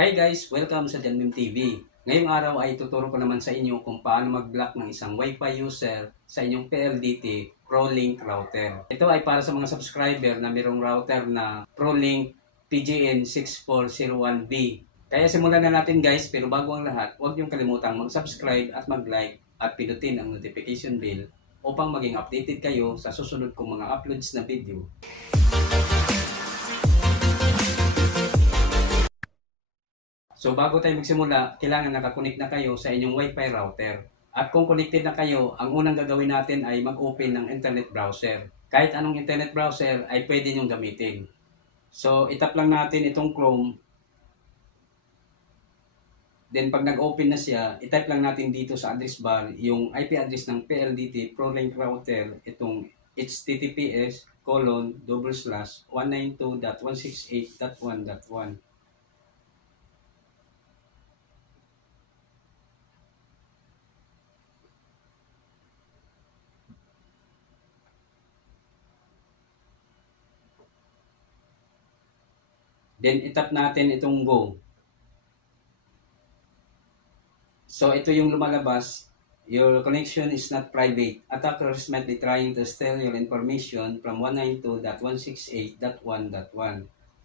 Hi guys! Welcome sa Janmim TV. Ngayong araw ay tuturo ko naman sa inyo kung paano mag-block ng isang Wi-Fi user sa inyong PLDT ProLink router. Ito ay para sa mga subscriber na mayroong router na ProLink PGN6401B. Kaya simulan na natin guys, pero bago ang lahat, huwag niyong kalimutang mag-subscribe at mag-like at pinutin ang notification bell upang maging updated kayo sa susunod kong mga uploads na video. So bago tayo magsimula, kailangan nakakonect na kayo sa inyong Wi-Fi router. At kung connected na kayo, ang unang gagawin natin ay mag-open ng internet browser. Kahit anong internet browser ay pwede nyong gamitin. So itap lang natin itong Chrome. Then pag nag-open na siya, itype lang natin dito sa address bar yung IP address ng PLDT ProLink router, itong https://192.168.1.1. Then itap natin itong go. So ito yung lumalabas. Your connection is not private. Attackers might be trying to steal your information from 192.168.1.1.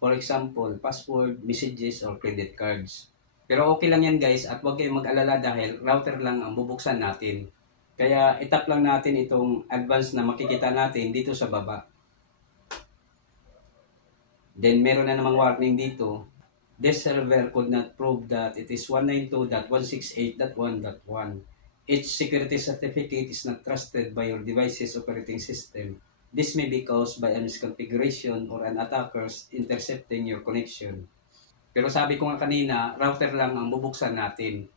For example, password, messages, or credit cards. Pero okay lang yan guys at huwag kayong mag-alala dahil router lang ang bubuksan natin. Kaya itap lang natin itong advance na makikita natin dito sa baba. Then meron na namang warning dito. This server could not prove that it is 192.168.1.1. Each security certificate is not trusted by your device's operating system. This may be caused by a misconfiguration or an attacker's intercepting your connection. Pero sabi ko nga kanina, router lang ang bubuksan natin.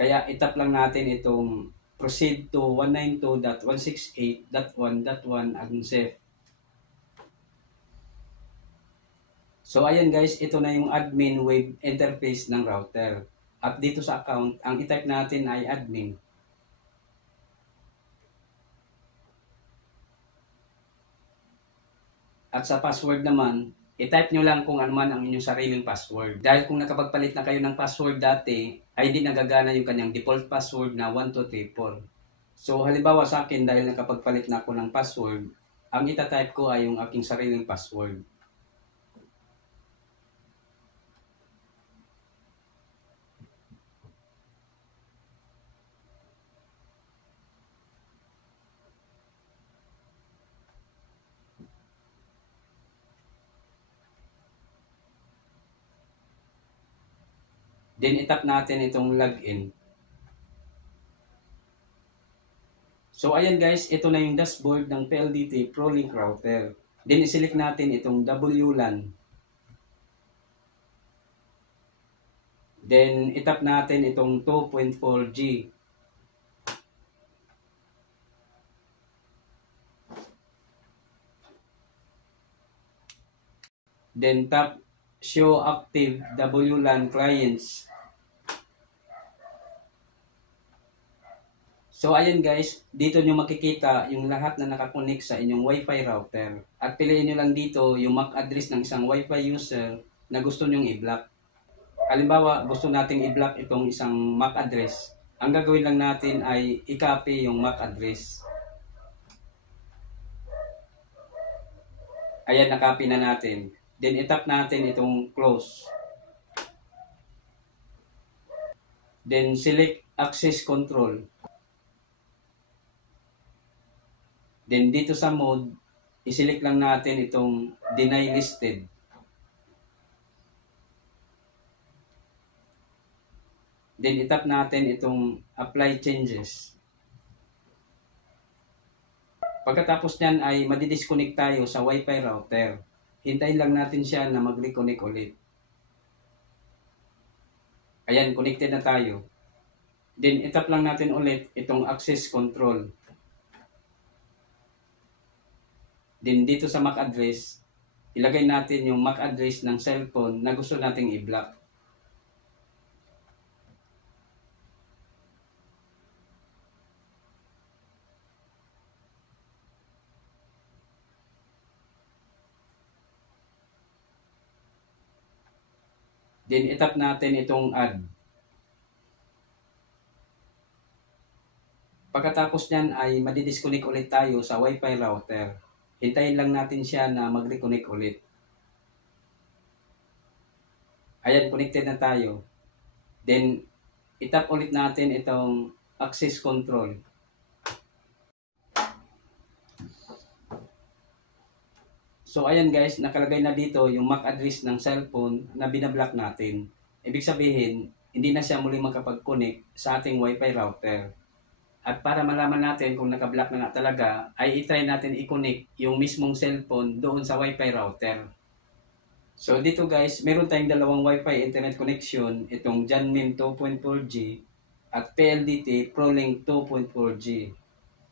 Kaya itap lang natin itong proceed to 192.168.1.1 unsafe. So ayan guys, ito na yung admin web interface ng router. At dito sa account, ang i-type natin ay admin. At sa password naman, i-type nyo lang kung ano man ang inyong sariling password. Dahil kung nakapagpalit na kayo ng password dati, ay di nagagana yung kanyang default password na 1234. So halimbawa sa akin, dahil nakapagpalit na ako ng password, ang ita-type ko ay yung aking sariling password. Then itap natin itong login. So ayan guys, ito na yung dashboard ng PLDT ProLink router. Then i-select natin itong WLAN. Then itap natin itong 2.4G. Then tap show active WLAN clients. So ayan guys, dito nyo makikita yung lahat na nakakonect sa inyong Wi-Fi router. At piliin nyo lang dito yung MAC address ng isang Wi-Fi user na gusto nyong i-block. Halimbawa, gusto nating i-block itong isang MAC address. Ang gagawin lang natin ay i-copy yung MAC address. Ayan, na-copy na natin. Then itap natin itong close. Then select access control. Then dito sa mode, i-select lang natin itong deny listed. Then itap natin itong apply changes. Pagkatapos niyan ay madidisconnect tayo sa Wi-Fi router. Hintayin lang natin siya na mag-reconnect ulit. Ayan, connected na tayo. Then itap lang natin ulit itong access control. Then dito sa MAC address, ilagay natin yung MAC address ng cellphone na gusto nating i-block. Then itap natin itong add. Pagkatapos niyan ay madidisconnect ulit tayo sa Wi-Fi router. Hintayin lang natin siya na mag-reconnect ulit. Ayan, connected na tayo. Then itap ulit natin itong access control. So ayan guys, nakalagay na dito yung MAC address ng cellphone na binablock natin. Ibig sabihin, hindi na siya muli makapag-connect sa ating Wi-Fi router. At para malaman natin kung nakablock na nga talaga, ay itry natin i-connect yung mismong cellphone doon sa Wi-Fi router. So dito guys, meron tayong dalawang Wi-Fi internet connection, itong Janmin 2.4G at PLDT ProLink 2.4G.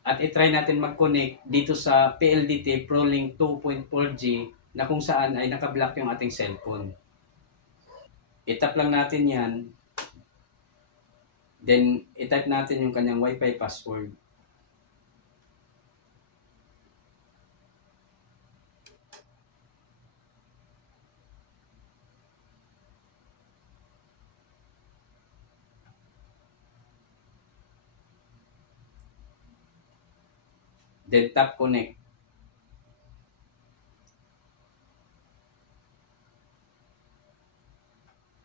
At itry natin mag-connect dito sa PLDT ProLink 2.4G na kung saan ay nakablock yung ating cellphone. Itap lang natin yan. Then, itype natin yung kanyang Wi-Fi password. Then, tap connect.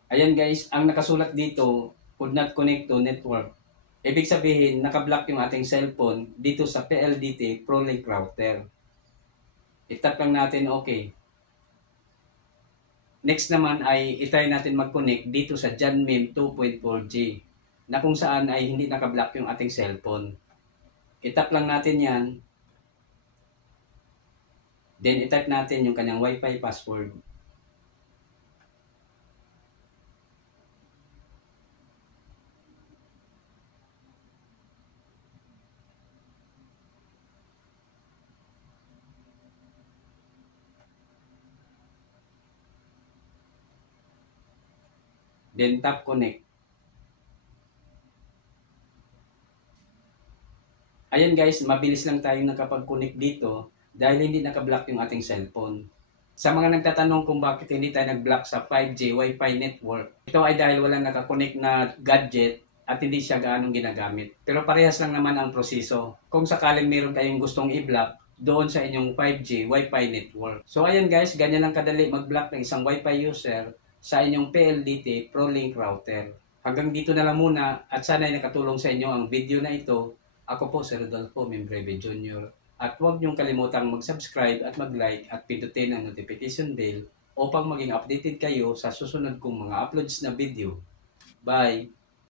Ayan guys, ang nakasulat dito, could not connect to network. Ibig sabihin, nakablock yung ating cellphone dito sa PLDT ProLink router. Itap lang natin okay. Next naman ay itry natin mag-connect dito sa Janmin 2.4G na kung saan ay hindi nakablock yung ating cellphone. Itap lang natin yan. Then itype natin yung kanyang Wi-Fi password. Then tap connect. Ayan guys, mabilis lang tayong nakapag-connect dito dahil hindi nakablock yung ating cellphone. Sa mga nagtatanong kung bakit hindi tayo nag-block sa 5G Wi-Fi network, ito ay dahil walang nakakonect na gadget at hindi siya gaanong ginagamit. Pero parehas lang naman ang proseso. Kung sakaling meron kayong gustong i-block doon sa inyong 5G Wi-Fi network. So ayan guys, ganyan lang kadali mag-block ng isang Wi-Fi user sa inyong PLDT ProLink router. Hanggang dito na lang muna at sana ay nakatulong sa inyo ang video na ito. Ako po si Rodolfo Membreve Jr. At huwag niyong kalimutang mag-subscribe at mag-like at pindutin ang notification bell upang maging updated kayo sa susunod kong mga uploads na video. Bye!